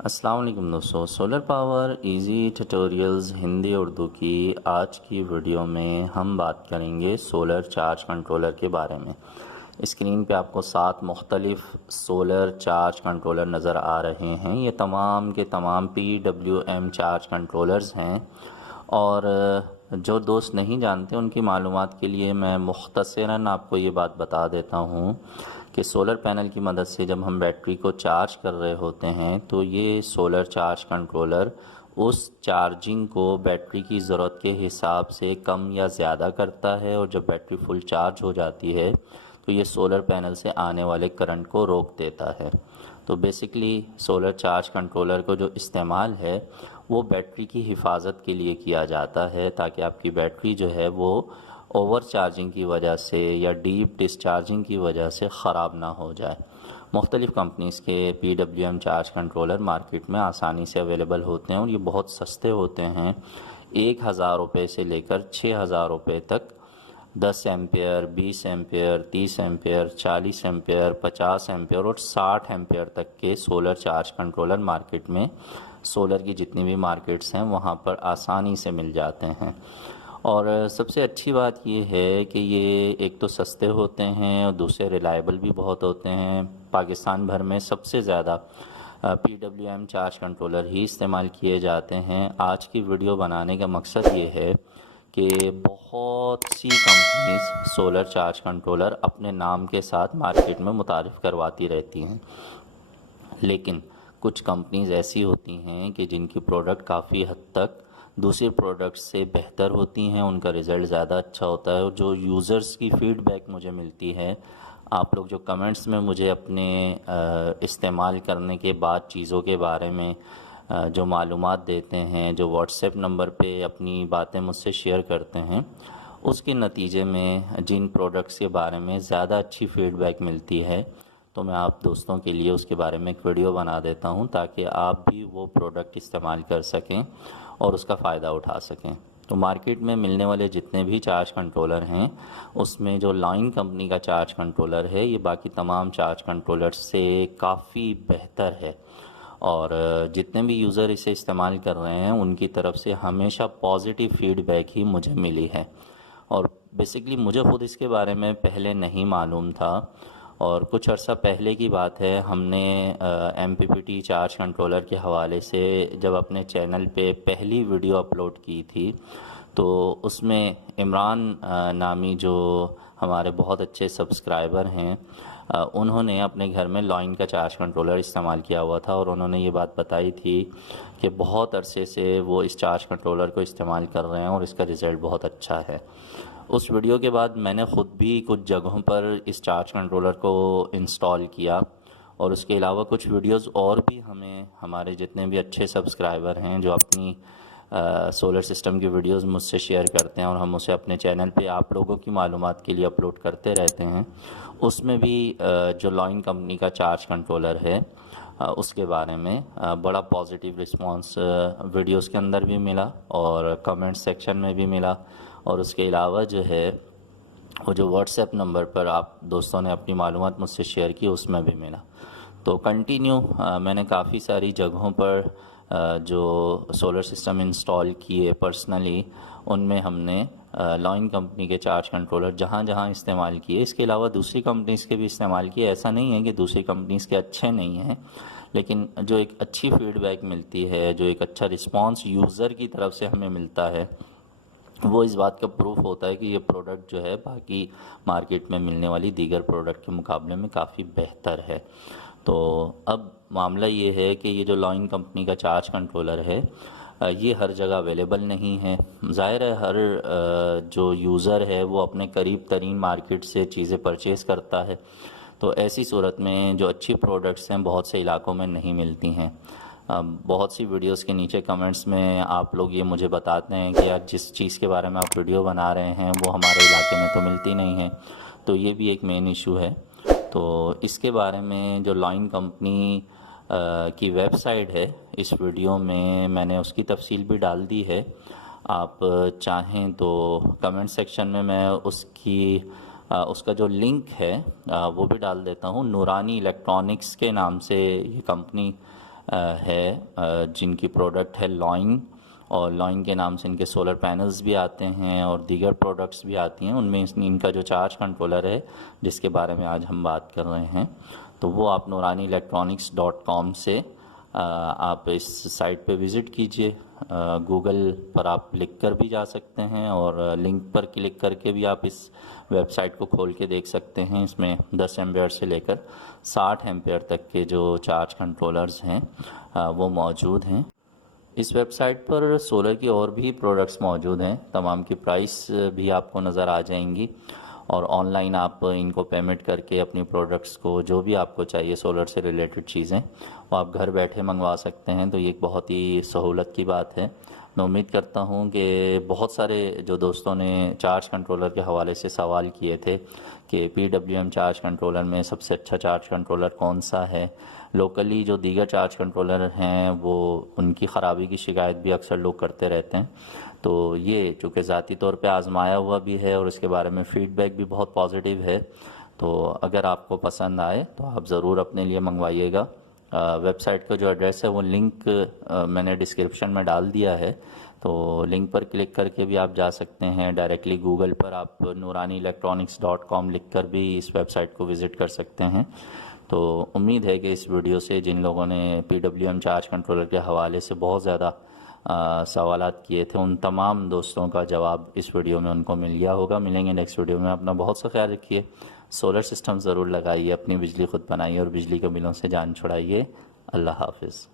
السلام علیکم دوستو، solar power easy tutorials Hindi Urdu کی آج کی ویڈیو میں ہم بات کریں گے سولر چارج کنٹرولر کے بارے میں۔ اسکرین پہ آپ کو 7 مختلف سولر چارج کنٹرولر نظر آ رہے ہیں۔ یہ تمام کے تمام PWM چارج کنٹرولرز ہیں، اور جو دوست نہیں جانتے ان کی معلومات کے لیے میں مختصراً آپ کو یہ بات بتا دیتا ہوں کہ سولر پینل کی مدد سے جب ہم بیٹری کو چارج کر رہے ہوتے ہیں تو یہ سولر چارج کنٹرولر اس چارجنگ کو بیٹری کی ضرورت کے حساب سے کم یا زیادہ کرتا ہے، اور جب بیٹری فل چارج ہو جاتی ہے تو یہ سولر پینل سے آنے والے کرنٹ کو روک دیتا ہے۔ تو بیسیکلی سولر چارج کنٹرولر کو جو استعمال ہے وہ بیٹری کی حفاظت کے لیے کیا جاتا ہے، تاکہ آپ کی بیٹری جو ہے وہ اوور چارجنگ کی وجہ سے یا ڈیپ ڈسچارجنگ کی وجہ سے خراب نہ ہو جائے۔ مختلف کمپنیز کے PWM چارج کنٹرولر مارکیٹ میں آسانی سے اویلیبل ہوتے ہیں، اور یہ بہت سستے ہوتے ہیں۔ 1000 روپے سے لے کر 6000 روپے تک 10 ampere, 20 ampere, 30 ampere, 40 ampere, 50 ampere اور 60 ایمپیئر تک کے سولر چارج کنٹرولر مارکیٹ میں، سولر کی جتنی بھی مارکیٹس ہیں وہاں پر آسانی سے مل جاتے ہیں۔ اور سب سے اچھی بات یہ ہے کہ یہ ایک تو سستے ہوتے ہیں اور دوسرے ریلائبل بھی بہت ہوتے ہیں۔ پاکستان بھر میں سب سے زیادہ PWM چارج کنٹرولر ہی استعمال کیے جاتے ہیں۔ آج کی ویڈیو بنانے کا مقصد یہ ہے کہ بہت سی کمپنیز سولر چارج کنٹرولر اپنے نام کے ساتھ مارکیٹ میں متعارف کرواتی رہتی ہیں، لیکن کچھ کمپنیز ایسی ہوتی ہیں کہ جن کی پروڈکٹ کافی حد تک دوسری پروڈکٹس سے بہتر ہوتی ہیں، ان کا رزلٹ زیادہ اچھا ہوتا ہے، اور جو یوزرز کی فیڈ بیک مجھے ملتی ہے، آپ لوگ جو کمنٹس میں مجھے اپنے استعمال کرنے کے بعد چیزوں کے بارے میں جو معلومات دیتے ہیں، جو واٹس ایپ نمبر پہ اپنی باتیں مجھ سے شیئر کرتے ہیں، اس کے نتیجے میں جن پروڈکٹس کے بارے میں زیادہ اچھی فیڈ بیک ملتی ہے تو میں آپ دوستوں کے لیے اس کے بارے میں ایک ویڈیو بنا دیتا ہوں، تاکہ آپ بھی وہ پروڈکٹ استعمال کر سکیں اور اس کا فائدہ اٹھا سکیں۔ تو مارکیٹ میں ملنے والے جتنے بھی چارج کنٹرولر ہیں اس میں جو لائن کمپنی کا چارج کنٹرولر ہے یہ باقی تمام چارج کنٹرولر سے کافی بہتر ہے، اور جتنے بھی یوزر اسے استعمال کر رہے ہیں ان کی طرف سے ہمیشہ پازیٹیو فیڈ بیک ہی مجھے ملی ہے۔ اور بیسیکلی مجھے خود اس کے بارے میں پہلے نہیں معلوم تھا، اور کچھ عرصہ پہلے کی بات ہے، ہم نے MPPT چارج کنٹرولر کے حوالے سے جب اپنے چینل پہ پہلی ویڈیو اپلوڈ کی تھی تو اس میں عمران نامی جو ہمارے بہت اچھے سبسکرائبر ہیں، انہوں نے اپنے گھر میں لائن کا چارج کنٹرولر استعمال کیا ہوا تھا، اور انہوں نے یہ بات بتائی تھی کہ بہت عرصے سے وہ اس چارج کنٹرولر کو استعمال کر رہے ہیں اور اس کا رزلٹ بہت اچھا ہے۔ اس ویڈیو کے بعد میں نے خود بھی کچھ جگہوں پر اس چارج کنٹرولر کو انسٹال کیا، اور اس کے علاوہ کچھ ویڈیوز اور بھی ہمارے جتنے بھی اچھے سبسکرائبر ہیں جو اپنی سولر سسٹم کی ویڈیوز مجھ سے شیئر کرتے ہیں، اور ہم اسے اپنے چینل پہ آپ لوگوں کی معلومات کے لیے اپلوڈ کرتے رہتے ہیں، اس میں بھی جو لائن کمپنی کا چارج کنٹرولر ہے اس کے بارے میں بڑا پازیٹیو رسپانس ویڈیوز کے اندر بھی ملا اور کمنٹ سیکشن میں بھی ملا، اور اس کے علاوہ جو ہے وہ جو واٹس ایپ نمبر پر آپ دوستوں نے اپنی معلومات مجھ سے شیئر کی اس میں بھی ملا۔ تو کنٹینیو میں نے کافی ساری جگہوں پر جو سولر سسٹم انسٹال کیے پرسنلی، ان میں ہم نے لائن کمپنی کے چارج کنٹرولر جہاں جہاں استعمال کیے، اس کے علاوہ دوسری کمپنیز کے بھی استعمال کیے۔ ایسا نہیں ہے کہ دوسری کمپنیز کے اچھے نہیں ہیں، لیکن جو ایک اچھی فیڈ بیک ملتی ہے، جو ایک اچھا رسپانس یوزر کی طرف سے ہمیں ملتا ہے، وہ اس بات کا پروف ہوتا ہے کہ یہ پروڈکٹ جو ہے باقی مارکیٹ میں ملنے والی دیگر پروڈکٹ کے مقابلے میں کافی بہتر ہے۔ تو اب معاملہ یہ ہے کہ یہ جو لائن کمپنی کا چارج کنٹرولر ہے یہ ہر جگہ اویلیبل نہیں ہے۔ ظاہر ہے ہر جو یوزر ہے وہ اپنے قریب ترین مارکیٹ سے چیزیں پرچیز کرتا ہے، تو ایسی صورت میں جو اچھی پروڈکٹس ہیں بہت سے علاقوں میں نہیں ملتی ہیں۔ بہت سی ویڈیوز کے نیچے کمنٹس میں آپ لوگ یہ مجھے بتاتے ہیں کہ یار جس چیز کے بارے میں آپ ویڈیو بنا رہے ہیں وہ ہمارے علاقے میں تو ملتی نہیں ہے، تو یہ بھی ایک مین ایشو ہے۔ تو اس کے بارے میں جو لائن کمپنی کی ویب سائٹ ہے، اس ویڈیو میں نے اس کی تفصیل بھی ڈال دی ہے، آپ چاہیں تو کمنٹ سیکشن میں اس کا جو لنک ہے وہ بھی ڈال دیتا ہوں۔ نورانی الیکٹرانکس کے نام سے یہ کمپنی ہے جن کی پروڈکٹ ہے لوئنگ، اور لوئنگ کے نام سے ان کے سولر پینلز بھی آتے ہیں اور دیگر پروڈکٹس بھی آتی ہیں. ان میں ان کا جو چارج کنٹرولر ہے جس کے بارے میں آج ہم بات کر رہے ہیں، تو وہ آپ nurani-electronics.com سے آپ اس سائٹ پہ وزٹ کیجئے. گوگل پر آپ لکھ کر بھی جا سکتے ہیں اور لنک پر کلک کر کے بھی آپ اس ویب سائٹ کو کھول کے دیکھ سکتے ہیں. اس میں 10 ایمپیئر سے لے کر 60 ایمپیئر تک کے جو چارج کنٹرولرز ہیں وہ موجود ہیں. اس ویب سائٹ پر سولر کی اور بھی پروڈکٹس موجود ہیں، تمام کی پرائس بھی آپ کو نظر آ جائیں گی، اور آن لائن آپ ان کو پیمنٹ کر کے اپنی پروڈکٹس کو جو بھی آپ کو چاہیے سولر سے ریلیٹڈ چیزیں وہ آپ گھر بیٹھے منگوا سکتے ہیں. تو یہ ایک بہت ہی سہولت کی بات ہے. میں امید کرتا ہوں کہ بہت سارے جو دوستوں نے چارج کنٹرولر کے حوالے سے سوال کیے تھے کہ PWM چارج کنٹرولر میں سب سے اچھا چارج کنٹرولر کون سا ہے، لوکلی جو دیگر چارج کنٹرولر ہیں وہ ان کی خرابی کی شکایت بھی اکثر لوگ کرتے رہتے ہیں. تو یہ چونکہ ذاتی طور پہ آزمایا ہوا بھی ہے اور اس کے بارے میں فیڈ بیک بھی بہت پازیٹیو ہے، تو اگر آپ کو پسند آئے تو آپ ضرور اپنے لیے منگوائیے گا. ویب سائٹ کا جو ایڈریس ہے وہ لنک میں نے ڈسکرپشن میں ڈال دیا ہے، تو لنک پر کلک کر کے بھی آپ جا سکتے ہیں. ڈائریکٹلی گوگل پر آپ nurani-electronics.com لکھ کر بھی اس ویب سائٹ کو وزٹ کر سکتے ہیں. تو امید ہے کہ اس ویڈیو سے جن لوگوں نے PWM چارج کنٹرولر کے حوالے سے بہت زیادہ سوالات کیے تھے ان تمام دوستوں کا جواب اس ویڈیو میں ان کو مل گیا ہوگا. ملیں گے نیکسٹ ویڈیو میں. اپنا بہت سا خیال رکھیے. سولر سسٹم ضرور لگائیے، اپنی بجلی خود بنائیے اور بجلی کے بلوں سے جان چھڑائیے. اللہ حافظ.